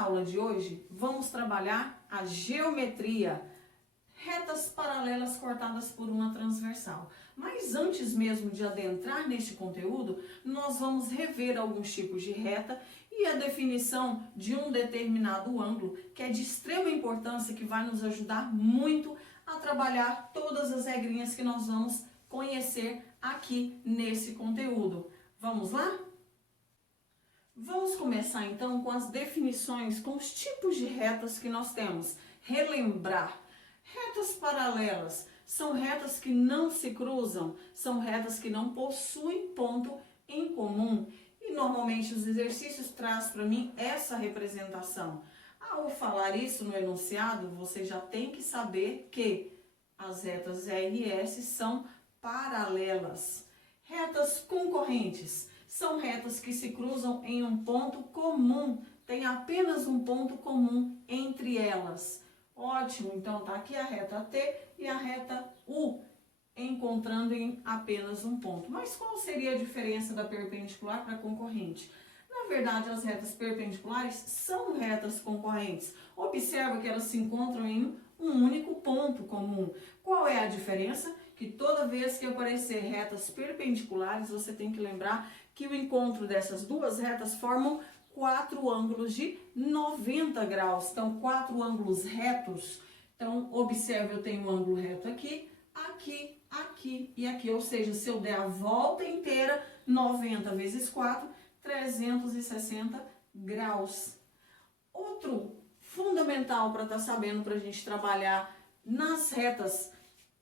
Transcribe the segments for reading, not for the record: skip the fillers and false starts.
aula de hoje, vamos trabalhar a geometria, retas paralelas cortadas por uma transversal. Mas antes mesmo de adentrar neste conteúdo, nós vamos rever alguns tipos de reta e a definição de um determinado ângulo, que é de extrema importância, que vai nos ajudar muito a trabalhar todas as regrinhas que nós vamos conhecer aqui nesse conteúdo. Vamos lá? Vamos começar então com as definições, com os tipos de retas que nós temos. Relembrar. Retas paralelas são retas que não se cruzam, são retas que não possuem ponto em comum. E normalmente os exercícios trazem para mim essa representação. Ao falar isso no enunciado, você já tem que saber que as retas R e S são paralelas. Retas concorrentes são retas que se cruzam em um ponto comum, tem apenas um ponto comum entre elas. Ótimo, então tá aqui a reta T e a reta U, encontrando em apenas um ponto. Mas qual seria a diferença da perpendicular para a concorrente? Na verdade, as retas perpendiculares são retas concorrentes. Observa que elas se encontram em um único ponto comum. Qual é a diferença? Que toda vez que aparecer retas perpendiculares, você tem que lembrar que o encontro dessas duas retas formam 4 ângulos de 90 graus. Então, 4 ângulos retos. Então, observe, eu tenho um ângulo reto aqui, aqui, aqui e aqui. Ou seja, se eu der a volta inteira, 90 vezes 4, 360 graus. Outro fundamental para estar sabendo, para a gente trabalhar nas retas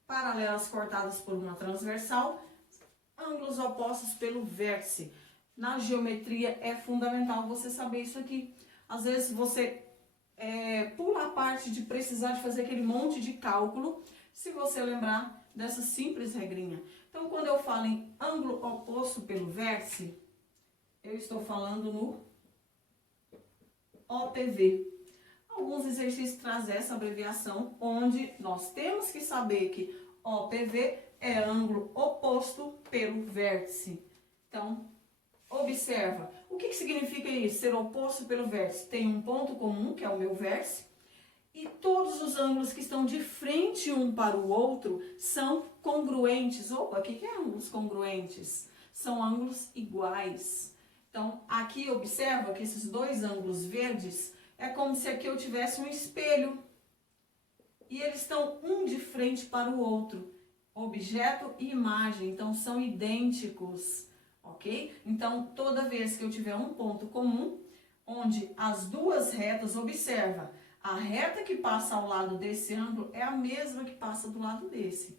paralelas cortadas por uma transversal, ângulos opostos pelo vértice. Na geometria é fundamental você saber isso aqui. Às vezes você pula a parte de precisar de fazer aquele monte de cálculo, se você lembrar dessa simples regrinha. Então, quando eu falo em ângulo oposto pelo vértice, eu estou falando no OPV. Alguns exercícios trazem essa abreviação, onde nós temos que saber que OPV é ângulo oposto pelo vértice. Então, observa. O que significa isso? Ser oposto pelo vértice. Tem um ponto comum, que é o meu vértice, e todos os ângulos que estão de frente um para o outro são congruentes. Opa, o que é ângulos congruentes? São ângulos iguais. Então, aqui observa que esses dois ângulos verdes é como se aqui eu tivesse um espelho. E eles estão um de frente para o outro. Objeto e imagem, então são idênticos, ok? Então, toda vez que eu tiver um ponto comum, onde as duas retas, observa, a reta que passa ao lado desse ângulo é a mesma que passa do lado desse.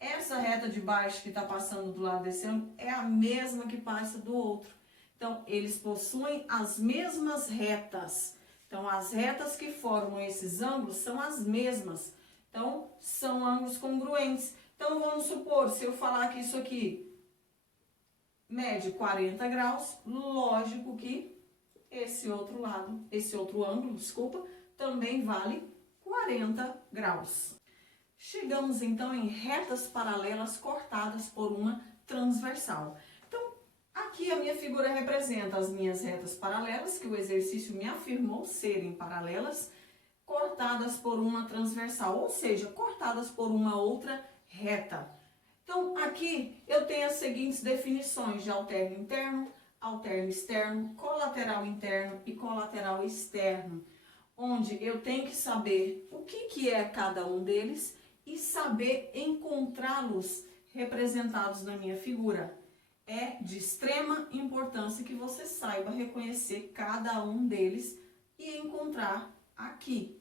Essa reta de baixo que está passando do lado desse ângulo é a mesma que passa do outro. Então, eles possuem as mesmas retas. Então, as retas que formam esses ângulos são as mesmas. Então, são ângulos congruentes. Então, vamos supor, se eu falar que isso aqui mede 40 graus, lógico que esse outro lado, esse outro ângulo, desculpa, também vale 40 graus. Chegamos, então, em retas paralelas cortadas por uma transversal. Então, aqui a minha figura representa as minhas retas paralelas, que o exercício me afirmou serem paralelas, cortadas por uma transversal, ou seja, cortadas por uma outra reta. Então, aqui eu tenho as seguintes definições de alterno interno, alterno externo, colateral interno e colateral externo, onde eu tenho que saber o que é cada um deles e saber encontrá-los representados na minha figura. É de extrema importância que você saiba reconhecer cada um deles e encontrar aqui,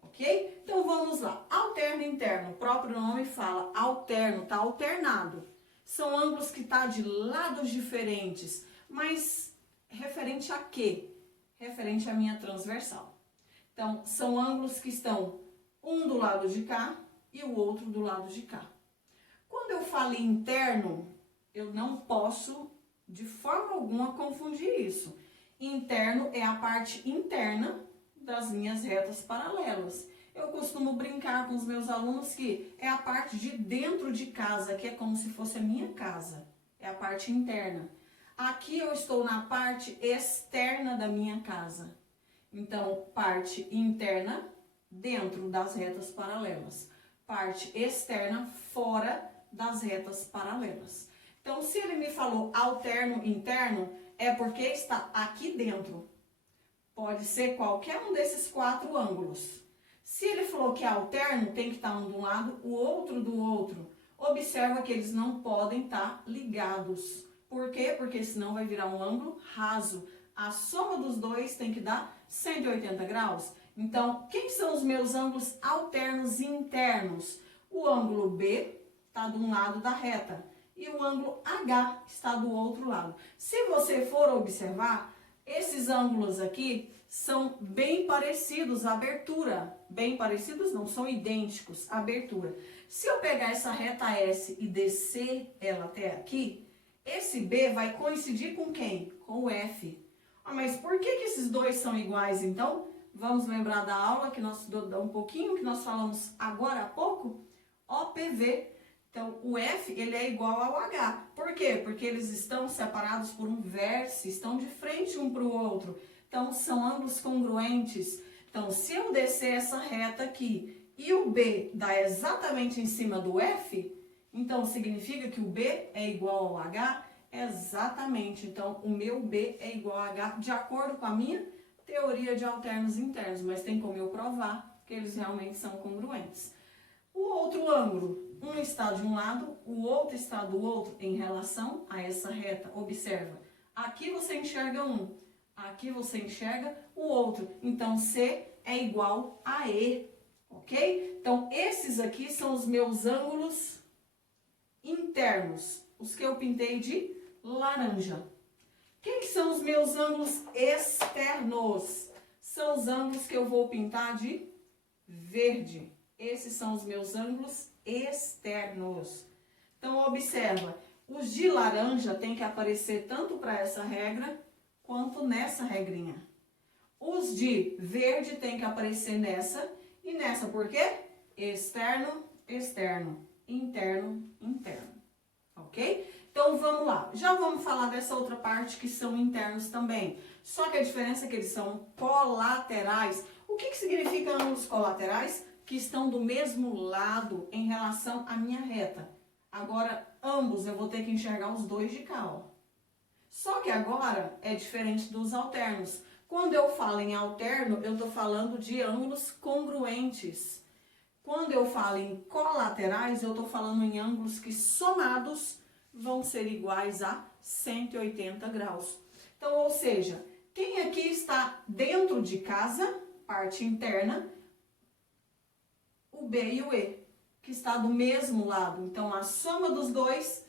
ok? Então vamos lá. Alterno interno, o próprio nome fala alterno, tá alternado. São ângulos que tá de lados diferentes, mas referente a quê? Referente à minha transversal. Então, são ângulos que estão um do lado de cá e o outro do lado de cá. Quando eu falo em interno, eu não posso, de forma alguma, confundir isso. Interno é a parte interna das minhas retas paralelas. Eu costumo brincar com os meus alunos que é a parte de dentro de casa, que é como se fosse a minha casa. É a parte interna. Aqui eu estou na parte externa da minha casa. Então, parte interna dentro das retas paralelas, parte externa fora das retas paralelas. Então, se ele me falou alterno interno, é porque está aqui dentro. Pode ser qualquer um desses 4 ângulos. Se ele falou que é alterno, tem que estar um de um lado, o outro do outro. Observa que eles não podem estar ligados. Por quê? Porque senão vai virar um ângulo raso. A soma dos dois tem que dar 180 graus. Então, quem são os meus ângulos alternos internos? O ângulo B está de um lado da reta e o ângulo H está do outro lado. Se você for observar, esses ângulos aqui são bem parecidos, a abertura. Bem parecidos não, são idênticos, a abertura. Se eu pegar essa reta S e descer ela até aqui, esse B vai coincidir com quem? Com o F. Ah, mas por que esses dois são iguais então? Vamos lembrar da aula que nós um pouquinho que nós falamos agora há pouco? OPV. Então, o F ele é igual ao H. Por quê? Porque eles estão separados por um vértice, estão de frente um para o outro. Então, são ângulos congruentes. Então, se eu descer essa reta aqui e o B dá exatamente em cima do F, então significa que o B é igual ao H? Exatamente. Então, o meu B é igual a H de acordo com a minha teoria de alternos internos, mas tem como eu provar que eles realmente são congruentes. O outro ângulo, um está de um lado, o outro está do outro em relação a essa reta. Observa, aqui você enxerga um, aqui você enxerga o outro. Então, C é igual a E, ok? Então, esses aqui são os meus ângulos internos, os que eu pintei de laranja. Quem são os meus ângulos externos? São os ângulos que eu vou pintar de verde. Esses são os meus ângulos externos. Então, observa, os de laranja tem que aparecer tanto para essa regra, quanto nessa regrinha. Os de verde tem que aparecer nessa e nessa. Por quê? Externo, externo, interno, interno. Ok? Então, vamos lá. Já vamos falar dessa outra parte que são internos também. Só que a diferença é que eles são colaterais. O que significa ângulos colaterais? Que estão do mesmo lado em relação à minha reta. Agora, ambos eu vou ter que enxergar os dois de cá, ó. Só que agora é diferente dos alternos. Quando eu falo em alterno, eu estou falando de ângulos congruentes. Quando eu falo em colaterais, eu estou falando em ângulos que somados vão ser iguais a 180 graus. Então, ou seja, quem aqui está dentro de casa, parte interna, o B e o E, que está do mesmo lado. Então, a soma dos dois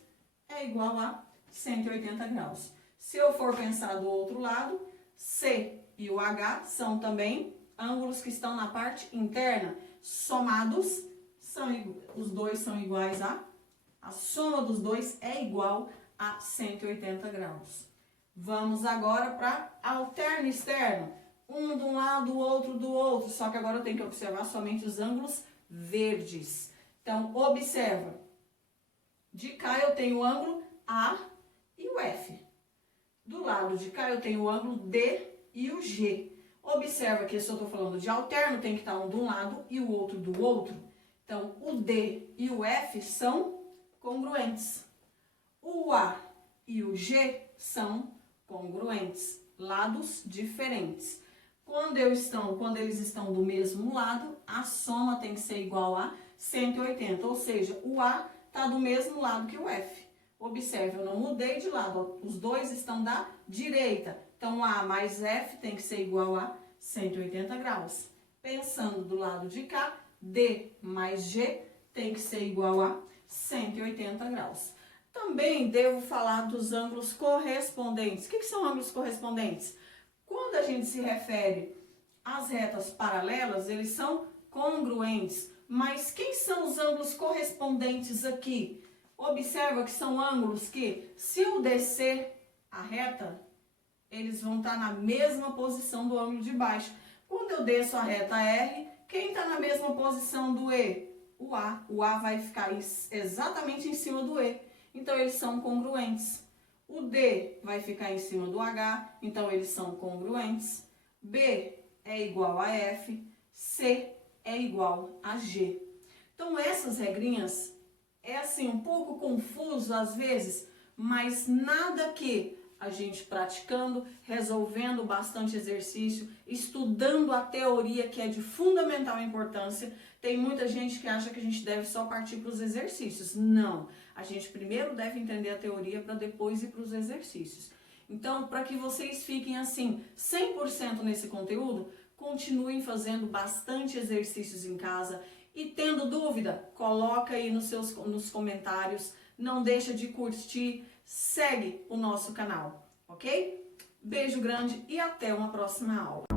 é igual a 180 graus. Se eu for pensar do outro lado, C e o H são também ângulos que estão na parte interna. Somados, os dois são iguais a soma dos dois é igual a 180 graus. Vamos agora para alterno externo. Um de um lado, o outro do outro. Só que agora eu tenho que observar somente os ângulos verdes. Então, observa. De cá eu tenho o ângulo A e o F. Do lado de cá eu tenho o ângulo D e o G. Observa que se eu estou falando de alterno, tem que estar um de um lado e o outro do outro. Então, o D e o F são congruentes. O A e o G são congruentes, lados diferentes. Quando eles estão do mesmo lado, a soma tem que ser igual a 180, ou seja, o A está do mesmo lado que o F. Observe, eu não mudei de lado, os dois estão da direita. Então, A mais F tem que ser igual a 180 graus. Pensando do lado de cá, D mais G tem que ser igual a 180 graus. Também devo falar dos ângulos correspondentes. O que são ângulos correspondentes? Quando a gente se refere às retas paralelas, eles são congruentes. Mas quem são os ângulos correspondentes aqui? Observa que são ângulos que, se eu descer a reta, eles vão estar na mesma posição do ângulo de baixo. Quando eu desço a reta R, quem está na mesma posição do E? O A. O A vai ficar exatamente em cima do E. Então, eles são congruentes. O D vai ficar em cima do H. Então, eles são congruentes. B é igual a F, C é igual a G. Então, essas regrinhas é assim, um pouco confuso às vezes, mas nada que a gente praticando, resolvendo bastante exercício, estudando a teoria que é de fundamental importância. Tem muita gente que acha que a gente deve só partir para os exercícios. Não, a gente primeiro deve entender a teoria para depois ir para os exercícios. Então, para que vocês fiquem assim, 100% nesse conteúdo, continuem fazendo bastante exercícios em casa e tendo dúvida, coloca aí nos comentários, não deixa de curtir, segue o nosso canal, ok? Beijo grande e até uma próxima aula.